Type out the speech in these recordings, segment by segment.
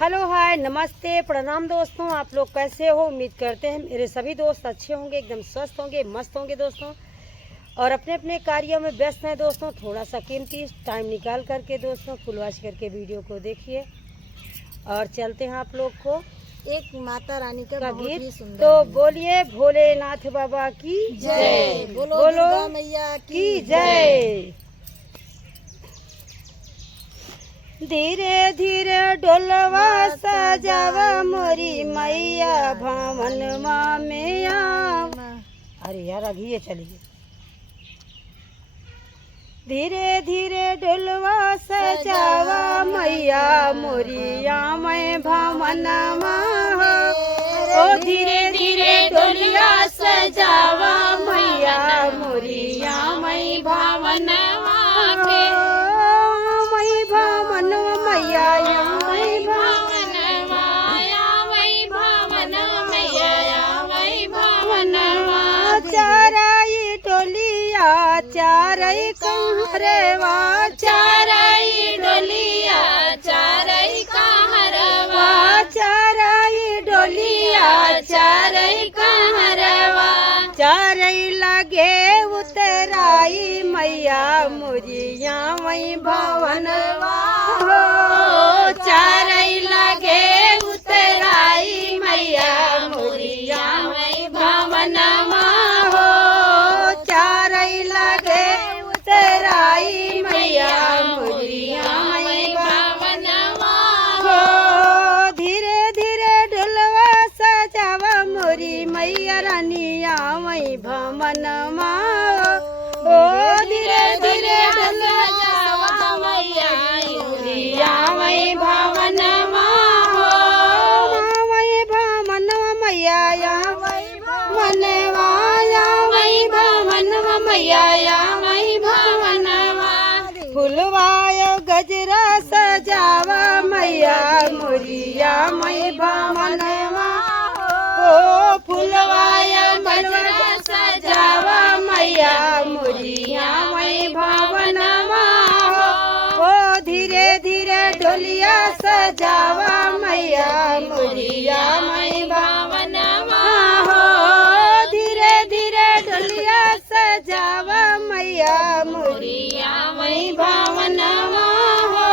Hello hi नमस्ते प्रणाम दोस्तों, आप लोग कैसे हो। उम्मीद करते हैं मेरे सभी दोस्त अच्छे होंगे, एकदम स्वस्थ होंगे, मस्त होंगे दोस्तों, और अपने अपने कार्यों में व्यस्त हैं दोस्तों। थोड़ा सा कीमती टाइम निकाल करके दोस्तों फुल वॉच करके वीडियो को देखिए और चलते हैं आप लोग को एक माता रानी का गीत। ही सुंदर तो बोलिए भोलेनाथ बाबा की जय, बोलो बोलो दुर्गा मैया की जय। धीरे धीरे डोलवा सजावा मोरी मैया भवन में आवा। अरे यार अभी ये चलिए। धीरे धीरे डोलवा सजावा मैया मोरिया मैं भवन ओ धीरे धीरे डोलिया सजावा मैया मोरिया मैं भवन चाराई डोलिया चारई कहरवा चारई डोलिया चारई कहरवा चारई डोलिया चारई कहरवा चारई लगे उतराई मैया मुरिया वही भवनवा हो चारई लगे उतराई मैया मुरिया वही भवनवा मैया रानिया वही भवन ओ धीरे धीरे मैया वही भवन वही भवन मैया मनवाया वही भवन मैया वही भवन फुलवायो गजरा सजावा मैया मुरिया मई भवन फुलवाया गजरा सजावा मैया मुरिया मई भवनवा ओ धीरे धीरे डोलिया सजावा मैया मुरिया मई भवनवा हो धीरे धीरे डोलिया सजावा मैया मुरिया मई भवनवा हो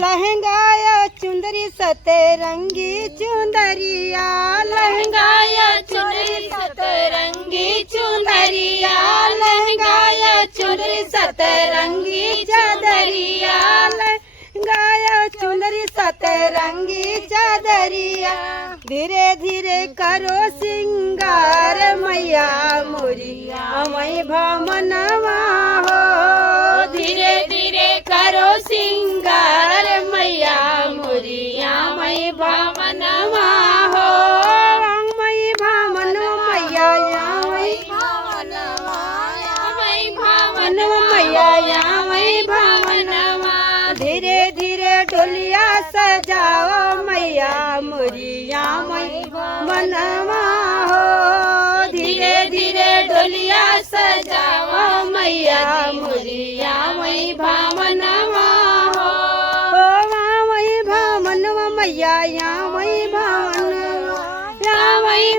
लहंगाया चुंदरी सतरंगी चुंदरिया लहंगाया चुनरी सतरंगी चुंदरिया लहंगाया चुनरी सतरंगी चादरिया लहंगाया चुनरी सतरंगी चादरिया धीरे धीरे करो सिंगार मैया मुरिया मई भवनवा हो धीरे धीरे करो सिंगार मैया मुरिया मई भवनवा हो मई भवन मैया मई भवनवा मई भवन मैया मई भवनवा धीरे धीरे डोलिया सजाओ मैया मुरिया मई भवनवा हो धीरे धीरे डोलिया सजाओ मैया मुरिया मई भवनवा मैया मई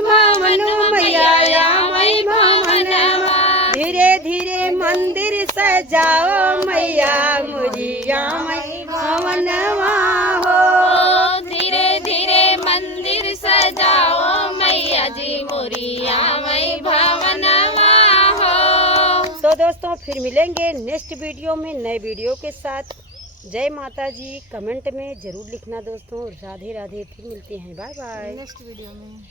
भवन मैया मई भवन धीरे धीरे मंदिर सजाओ मैया मुरिया मई भवनवा हो धीरे धीरे मंदिर सजाओ मैया जी मुरिया मई भवनवा हो। तो दोस्तों फिर मिलेंगे नेक्स्ट वीडियो में नए वीडियो के साथ। जय माता जी कमेंट में जरूर लिखना दोस्तों। राधे राधे, फिर मिलते हैं, बाय बाय नेक्स्ट वीडियो में।